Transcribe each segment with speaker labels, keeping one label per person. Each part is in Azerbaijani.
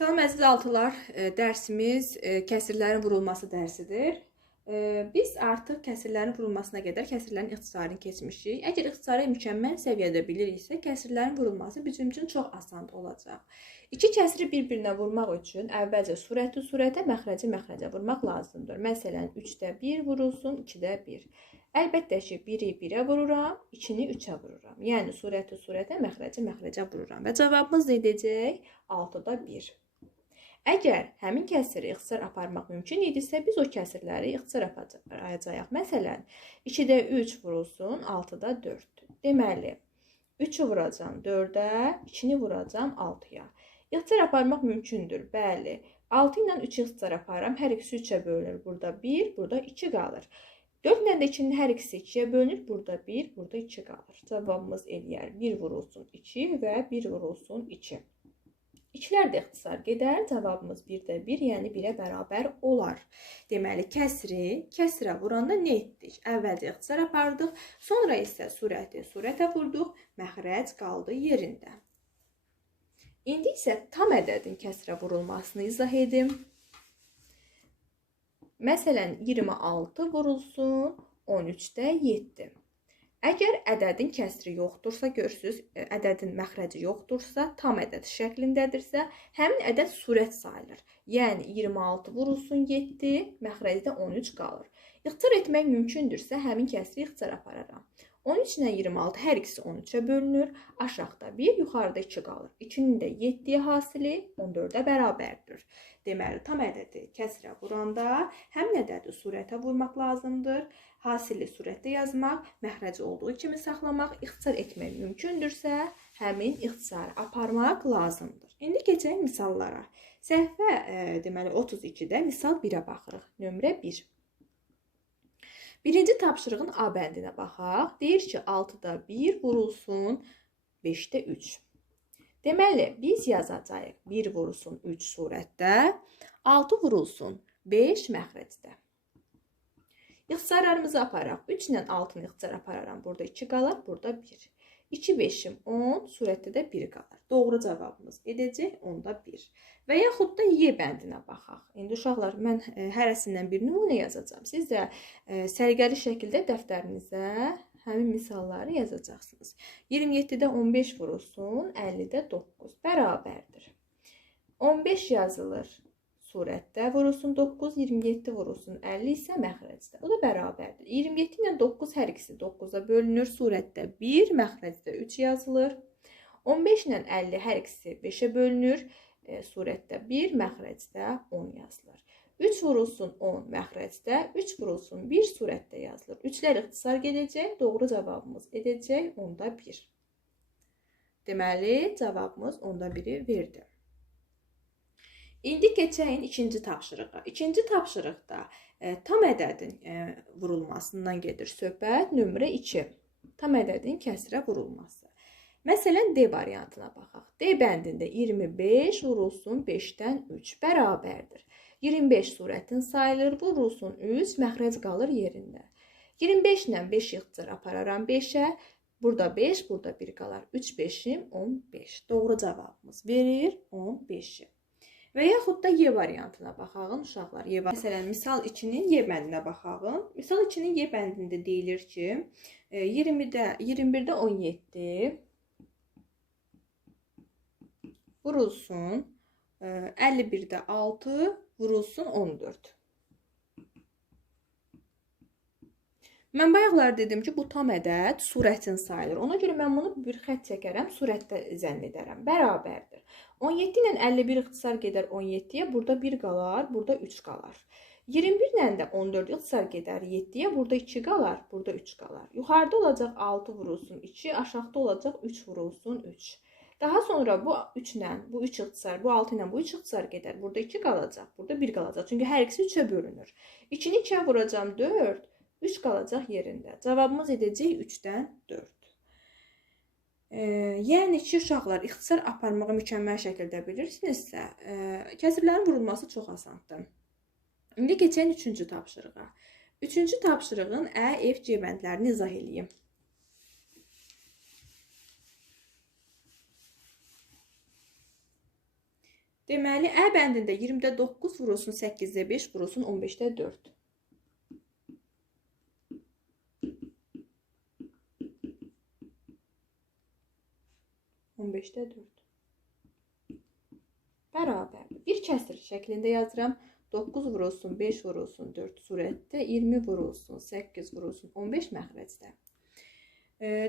Speaker 1: Salam əziz altılar, e, dərsimiz e, kəsirlərin vurulması dərsidir. E, Biz artıq kəsirlərin vurulmasına qədər kəsirlərin ixtisarını keçmişik. Əgər ixtisarı mükəmməl səviyyədə biliriksə, kəsirlərin vurulması bizim üçün çox asan olacaq. İki kəsiri bir-birinə vurmaq üçün əvvəlcə surəti surətə, məxrəci məxrəcə vurmaq lazımdır. Məsələn, 3-də 1 vurulsun, 2-də 1. Əlbəttə ki, 1-i 1-ə vururam, 2-ni 3-ə vururam. Yəni surəti surətə, məxrəci məxrəcə vururam və cavabımız nə edəcək? 6-da 1. Əgər həmin kəsiri ixtisar aparmaq mümkün idisə, biz o kəsirləri ixtisar aparacağıq. Məsələn, 2-də 3 vurulsun, 6-da 4. Deməli, 3-ü vuracam 4-ə, 2-ni vuracam 6-ya. İxtisar aparmaq mümkündür. Bəli. 6 ilə 3 ixtisar aparıram. Hər ikisi 3-ə bölünür. Burada 1, burada 2 qalır. 4 ilə də 2-nin hər ikisi 2-yə bölünür. Burada 1, burada 2 qalır. Cavabımız eləyər 1 vurulsun 2 və 1 vurulsun 2. İkilər də ixtisar gedər. Cavabımız 1-də 1, yəni 1-ə bərabər olar. Deməli, kəsri kəsrə vuranda nə etdik? Əvvəlcə ixtisar apardıq, sonra isə surəti surətə vurduq, məxrəc qaldı yerində. İndi isə tam ədədin kəsrə vurulmasını izah edim. Məsələn, 26 vurulsun 13-də 7. Əgər ədədin kəsri yoxdursa, görürsüz, e, ədədin məxrəci yoxdursa, tam ədəd şəklindədirsə, həmin ədəd surət sayılır. Yəni 26 vurulsun 7, məxrəcdə 13 qalır. İxtisar etmək mümkündürsə, həmin kəsri ixtisar apararam. 13 ilə 26 hər ikisi 13-ə bölünür. Aşağıda 1, yuxarıda 2 qalır. 2-nin də 7-yə hasili 14-ə bərabərdir. Deməli, tam ədədi kəsrə vuranda həmin ədədi surətə vurmaq lazımdır. Hasili surətdə yazmaq, məxrəci olduğu kimi saxlamaq, ixtisar etmək mümkündürsə, həmin ixtisarı aparmaq lazımdır. İndi keçək misallara. Səhvə e, deməli 32-də misal 1-ə baxırıq. Nömrə 1. Birinci tapşırığın A bəndinə baxaq. Deyir ki, 6-da 1 vurulsun 5-də 3. Deməli, biz yazacağıq 1 vurulsun 3 surətdə, 6 vurulsun 5 məxrəcdə. İxtisarlarımızı aparaq. 3 ilə 6-nı ixtisar apararam. Burada 2 qalar, burada 1. 2 5-im 10, surətdə də 1 qalar. Doğru cavabımız edəcək 10-da 1. Və yaxud da Y bəndinə baxaq. İndi uşaqlar mən ə, hərəsindən bir nümunə yazacağam. Siz də ə, sərgəli şəkildə dəftərinizə həmin misalları yazacaqsınız. 27-də 15 vurulsun, 50-də 9 bərabərdir. 15 yazılır surətdə vurulsun 9, 27 vurulsun 50 isə məxrəcdə. O da bərabərdir. 27 ilə 9 hər ikisi 9-a bölünür. Surətdə 1, məxrəcdə 3 yazılır. 15 ilə 50 hər ikisi 5-ə bölünür. E, surətdə 1, məxrəcdə 10 yazılır. 3 vurulsun 10 məxrəcdə, 3 vurulsun 1 surətdə yazılır. 3-lər ixtisar gedəcək, doğru cavabımız edəcək 10-da 1. Deməli, cavabımız 10-da 1-i verdi. İndi keçəyin ikinci tapşırığa. İkinci tapşırıqda e, tam ədədin e, vurulmasından gedir söhbət. Nömrə 2. Tam ədədin kəsrə vurulması. Məsələn, D variantına baxaq. D bəndində 25 vurulsun 5-dən 3 bərabərdir. 25 surətin sayılır, vurulsun 3, məxrəc qalır yerində. 25 ilə 5 ixtisar apararam 5-ə. Burada 5, burada 1 qalar. 3 5-im 15. Doğru cavabımız verir 15-i. Və yaxud da Y variantına baxağın uşaqlar. Y məsələn, misal 2-nin Y bəndinə baxağın. Misal 2-nin Y bəndində deyilir ki, 20-də 21-də 17 vurulsun 51-də 6 vurulsun 14. Mən bayaqlar dedim ki, bu tam ədəd surətin sayılır. Ona görə mən bunu bir xətt çəkərəm, surətdə zənn edərəm. Bərabərdir. 17 ilə 51 ixtisar gedər 17-yə, burada 1 qalar, burada 3 qalar. 21 ilə də 14 ixtisar gedər 7-yə, burada 2 qalar, burada 3 qalar. Yuxarıda olacaq 6 vurulsun 2, aşağıda olacaq 3 vurulsun 3. Daha sonra bu 3 ilə, bu 3 ixtisar, bu 6 ilə bu 3 ixtisar gedər. Burada 2 qalacaq, burada 1 qalacaq. Çünki hər ikisi 3-ə bölünür. 2-ni 2-yə vuracam 4, 3 qalacaq yerində. Cavabımız edəcək 3-dən 4. E, yəni ki, uşaqlar ixtisar aparmağı mükəmməl şəkildə bilirsinizsə, e, kəsirlərin vurulması çox asandır. İndi keçək 3-cü tapşırığa. 3-cü tapşırığın Ə, F, C bəndlərini izah edeyim. Deməli, ə bəndində 20-də 9 vurulsun 8-də 5 vurulsun 15-də 4. On beşdə dörd. Bərabərdir. Bir kəsr şəklində yazıram. 9 vurulsun, 5 vurulsun, 4 surətdə, 20 vurulsun, 8 vurulsun, 15 məxrəcdə.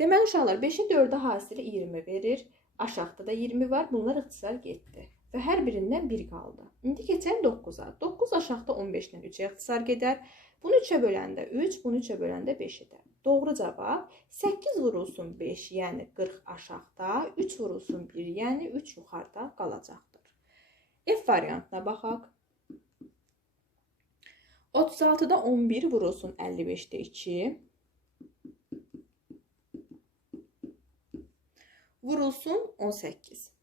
Speaker 1: Deməli uşaqlar 5-i 4-ə hasili 20 verir. Aşağıda da 20 var. Bunlar ixtisar getdi və hər birindən 1 qaldı. İndi keçək 9-a. 9 aşağıda 15-dən 3-ə ixtisar gedər. Bunu 3-ə böləndə 3, bunu 3-ə böləndə 5 edər. Doğru cavab 8 vurulsun 5, yəni 40 aşağıda, 3 vurulsun 1, yəni 3 yuxarıda qalacaqdır. F variantına baxaq. 36-da 11 vurulsun 55-də 2. Vurulsun 18.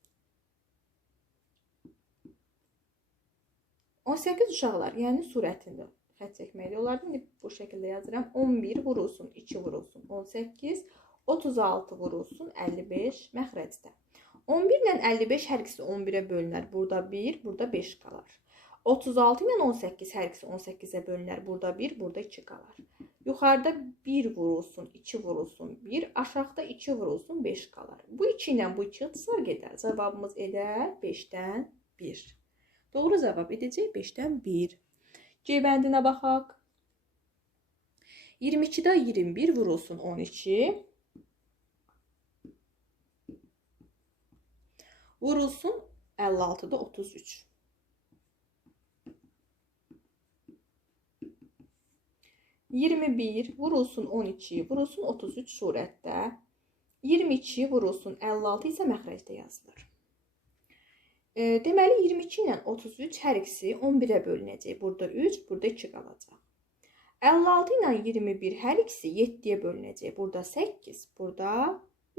Speaker 1: 18 uşaqlar, yəni surətində xətt çəkməkdə olardı. İndi bu şəkildə yazıram. 11 vurulsun, 2 vurulsun, 18, 36 vurulsun, 55 məxrəcdə. 11 ilə 55 hər ikisi 11-ə bölünər. Burada 1, burada 5 qalar. 36 ilə 18 hər ikisi 18-ə bölünər. Burada 1, burada 2 qalar. Yuxarıda 1 vurulsun, 2 vurulsun, 1, aşağıda 2 vurulsun, 5 qalar. Bu 2 ilə bu 2 ixtisar gedər. Cavabımız edər 5-dən 1. Doğru cavab edəcək 5-dən 1. C bəndinə baxaq. 22-də 21 vurulsun 12. Vurulsun 56-da 33. 21 vurulsun 12, vurulsun 33 surətdə. 22 vurulsun 56 isə məxrəcdə yazılır. Deməli 22 ilə 33 hər ikisi 11-ə bölünəcək. Burada 3, burada 2 qalacaq. 56 ilə 21 hər ikisi 7-yə bölünəcək. Burada 8, burada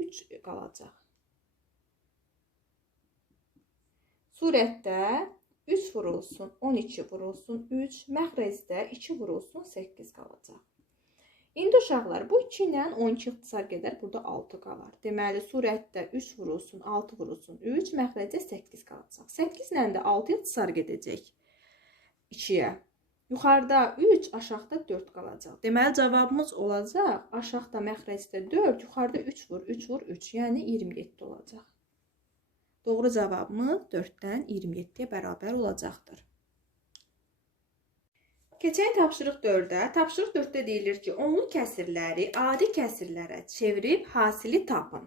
Speaker 1: 3 qalacaq. Surətdə 3 vurulsun, 12 vurulsun, 3, məxrəcdə 2 vurulsun, 8 qalacaq. İndi uşaqlar, bu 2 ilə 12 ixtisar gedər, burada 6 qalar. Deməli, surətdə 3 vurulsun, 6 vurulsun, 3, məxrəcdə 8 qalacaq. 8 ilə də 6 ixtisar gedəcək 2-yə. Yuxarıda 3, aşağıda 4 qalacaq. Deməli, cavabımız olacaq, aşağıda məxrəcdə 4, yuxarıda 3 vur, 3 vur, 3, yəni 27 olacaq. Doğru cavabımız 4-dən 27-yə bərabər olacaqdır. Keçən tapşırıq 4-də, tapşırıq 4-də deyilir ki, onlu kəsirləri adi kəsirlərə çevirib hasili tapın.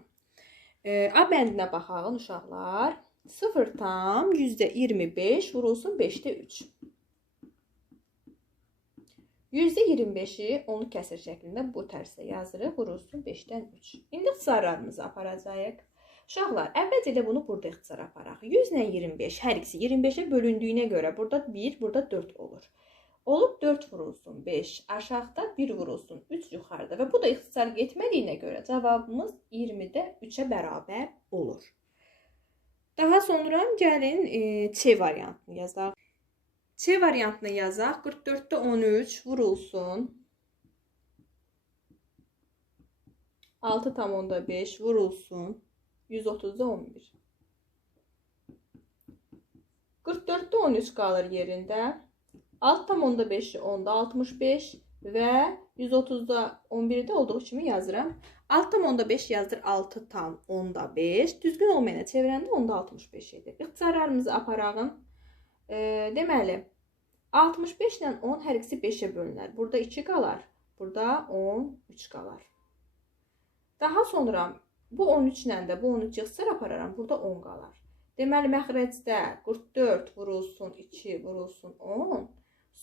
Speaker 1: E, A bəndinə baxaq uşaqlar. 0 tam %25 vurulsun 5-də 3. %25-i onlu kəsir şəklində bu tərzdə yazırıq, vurulsun 5-dən 3. İndi ixtisarlarımızı aparacağıq. Uşaqlar, əvvəlcə də bunu burada ixtisar aparaq. 100 ilə 25 hər ikisi 25-ə bölündüyünə görə burada 1, burada 4 olur. Olub 4 vurulsun 5, aşağıda 1 vurulsun 3 yuxarıda və bu da ixtisar getmədiyinə görə cavabımız 20-də 3-ə bərabər olur. Daha sonra gəlin e, C variantını yazaq. C variantını yazaq. 44-də 13 vurulsun. 6,5 vurulsun. 130-da 11. 44-də 13 qalır yerində. 6,5-i 10-da 65 və 130-da 11-də olduğu kimi yazıram. 6,5 yazdır 6 tam 10-da 5. Düzgün olmayana çevirəndə 10-da 65 edir. İxtisarlarımızı aparağın. E, deməli, 65 ilə 10 hər ikisi 5-ə bölünər. Burada 2 qalar. Burada 10, 3 qalar. Daha sonra Bu 13 ilə də bu 13 yığsır apararam. Burada 10 qalar. Deməli məxrəcdə 44 vurulsun 2 vurulsun 10.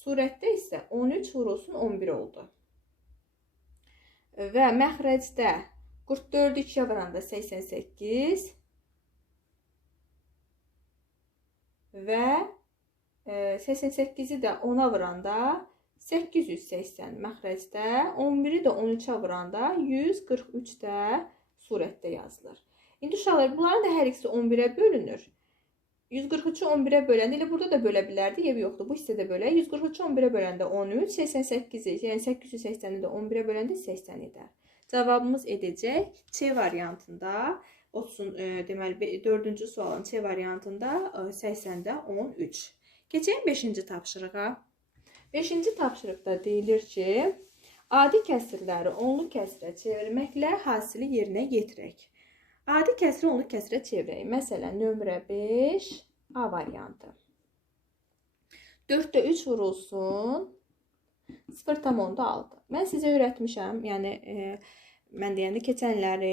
Speaker 1: Surətdə isə 13 vurulsun 11 oldu. Və məxrəcdə 44-ü 2-yə vuranda 88 və 88-i də 10-a vuranda 880 məxrəcdə, 11-i də 13-ə vuranda 143 də surətdə yazılır. İndi uşaqlar, bunların da hər ikisi 11-ə bölünür. 143-ü 11-ə böləndə elə burada da bölə bilərdi, ev yoxdur. Bu hissədə belə 143-ü 11-ə böləndə 13, 88-i, yəni 880-i də 11-ə böləndə 80 edər. Cavabımız edəcək C variantında 30 e, deməli 4-cü sualın C variantında e, 80-də 13. Keçək 5-ci tapşırığa. 5-ci tapşırıqda deyilir ki, adi kəsirləri onlu kəsirə çevirməklə hasili yerinə yetirək. Adi kəsiri onlu kəsirə çevirək. Məsələn, nömrə 5 A variantı. 4-də 3 vurulsun. 0,6. Mən sizə öyrətmişəm. Yəni e, mən deyəndə keçənləri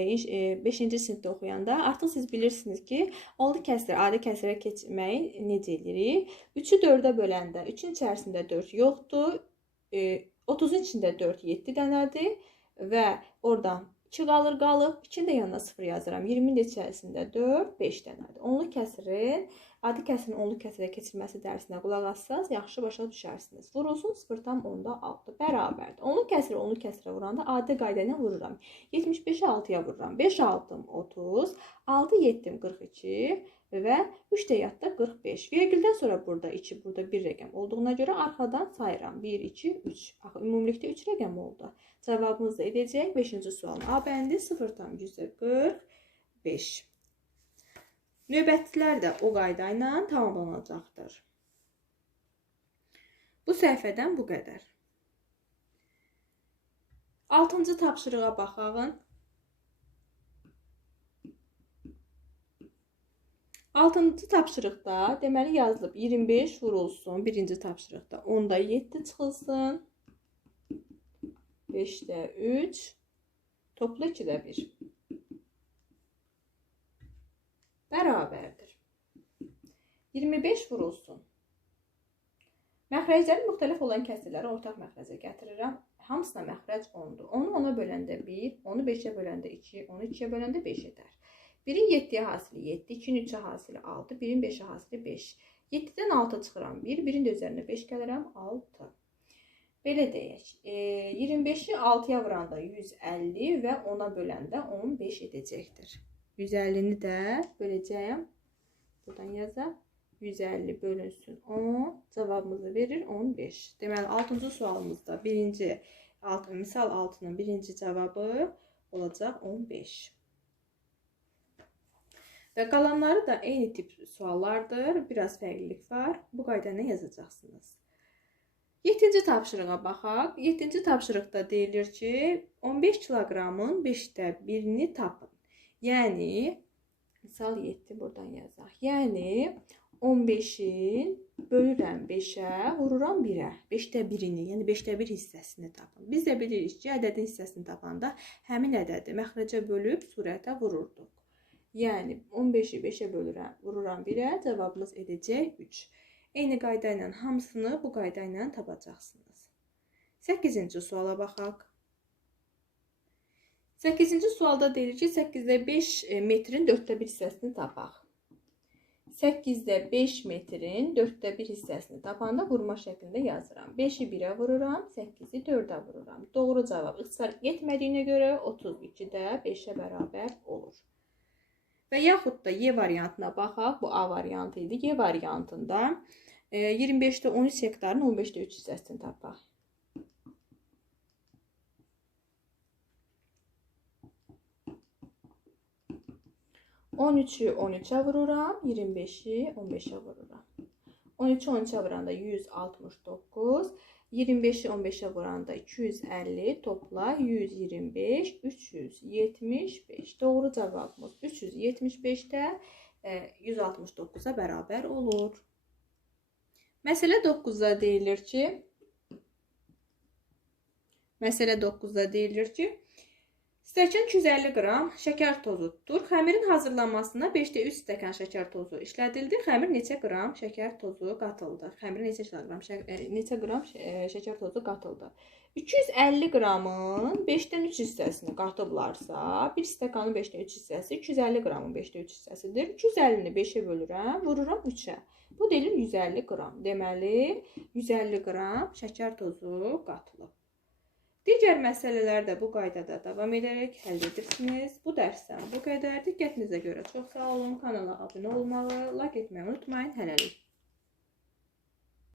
Speaker 1: 5-ci e, sinifdə oxuyanda artıq siz bilirsiniz ki, onlu kəsir, adi kəsirə keçməyi necə edirik? 3-ü 4-ə böləndə 3-ün içərisində 4 yoxdur. E, 30-un içində 4 7 dənədir və oradan 2 qalır qalıb. 2-ni də yanına 0 yazıram. 20-nin içərisində 4 5 dənədir. Onlu kəsirin Adi kəsirin onlu kəsirə keçirilməsi dərsinə qulaq assaz, yaxşı başa düşərsiniz. Vurulsun 0,6 bərabərdir. Onlu kəsiri onlu kəsirə vuranda adi qayda ilə vururam. 75-i 6-ya vururam. 5 6-m 30, 6 7-m 42 və 3 də yadda 45. Vergüldən sonra burada 2, burada 1 rəqəm olduğuna görə arxadan sayıram. 1 2 3. Axı ümumilikdə 3 rəqəm oldu. Cavabımız da edəcək 5-ci sualın A bəndi 0,45. Növbətlər də o qayda ilə tamamlanacaqdır. Bu səhifədən bu qədər. 6-cı tapşırığa baxağın. 6-cı tapşırıqda deməli yazılıb 25 vurulsun. Birinci tapşırıqda 10-da 7 çıxılsın. 5-də 3, topla 2-də 1. bərabərdir. 25 vurulsun. Məxrəclərin müxtəlif olan kəsrləri ortaq məxrəcə gətirirəm. Hamısına məxrəc 10-dur. Onu 10-a böləndə 1, onu 5-ə böləndə 2, onu 2-yə böləndə 5 edər. 1-in 7-yə hasili 7, 2-nin 3-ə hasili 6, 1-in 5-ə hasili 5. 7-dən 6 çıxıram 1, 1-in də üzərinə 5 gəlirəm 6. Belə deyək, e, 25-i 6-ya vuranda 150 və 10-a böləndə 15 edəcəkdir. 150-ni də böləcəyəm. Buradan yazaq. 150 bölünsün 10. Cavabımızı verir 15. Deməli 6-cı sualımızda birinci alt, misal 6-nın birinci cavabı olacaq 15. Və qalanları da eyni tip suallardır. Biraz fərqlilik var. Bu qaydada yazacaqsınız. 7-ci tapşırığa baxaq. 7-ci tapşırıqda deyilir ki, 15 kiloqramın 5də 1-ni tapın. Yəni misal 7 buradan yazaq. Yəni 15-in bölürəm 5-ə, vururam 1-ə. 5də 1-ini, yəni 5də 1 hissəsini tapın. Biz də bilirik ki, ədədin hissəsini tapanda həmin ədədi məxrəcə bölüb surətə vururduq. Yəni 15-i 5-ə bölürəm, vururam 1-ə, cavabımız edəcək 3. Eyni qayda ilə hamısını bu qayda ilə tapacaqsınız. 8-ci suala baxaq. 8-ci sualda deyilir ki, 8-də 5 e, metrin 4də 1 hissəsini tapaq. 8-də 5 metrin 4də 1 hissəsini tapanda vurma şəklində yazıram. 5-i 1-ə vururam, 8-i 4-ə vururam. Doğru cavab ixtisar etmədiyinə görə 32-də 5-ə bərabər olur. Və yaxud da Y variantına baxaq. Bu A variantı idi. Y variantında 25-də e, 13 hektarın 15-də 3 hissəsini tapaq. 13-ü 13-ə vururam, 25-i 15-ə vururam. 13-ü 13-ə vuranda 169, 25-i 15-ə vuranda 250, topla 125, 375. Doğru cavabımız 375-də 169-a bərabər olur. Məsələ 9-da deyilir ki, Məsələ 9-da deyilir ki, Stəkan 250 qram şəkər tozu tutur. Xəmirin hazırlanmasına 5-də 3 stəkan şəkər tozu işlədildi. Xəmir neçə qram şəkər tozu qatıldı? Xəmirə neçə kiloqram şək e, neçə qram e, şəkər tozu qatıldı? 250 qramın 5-dən 3 hissəsini qatıblarsa, 1 stəkanın 5-dən 3 hissəsi 250 qramın 5-də 3 hissəsidir. 250-ni 5-ə bölürəm, vururam 3-ə. Bu deyilir 150 qram. Deməli, 150 qram şəkər tozu qatılıb. Digər məsələlər də bu qaydada davam edərək həll edirsiniz. Bu dərsdən bu qədər. Diqqətinizə görə çox sağ olun. Kanala abunə olmağı, like etməyi unutmayın. Hələlik.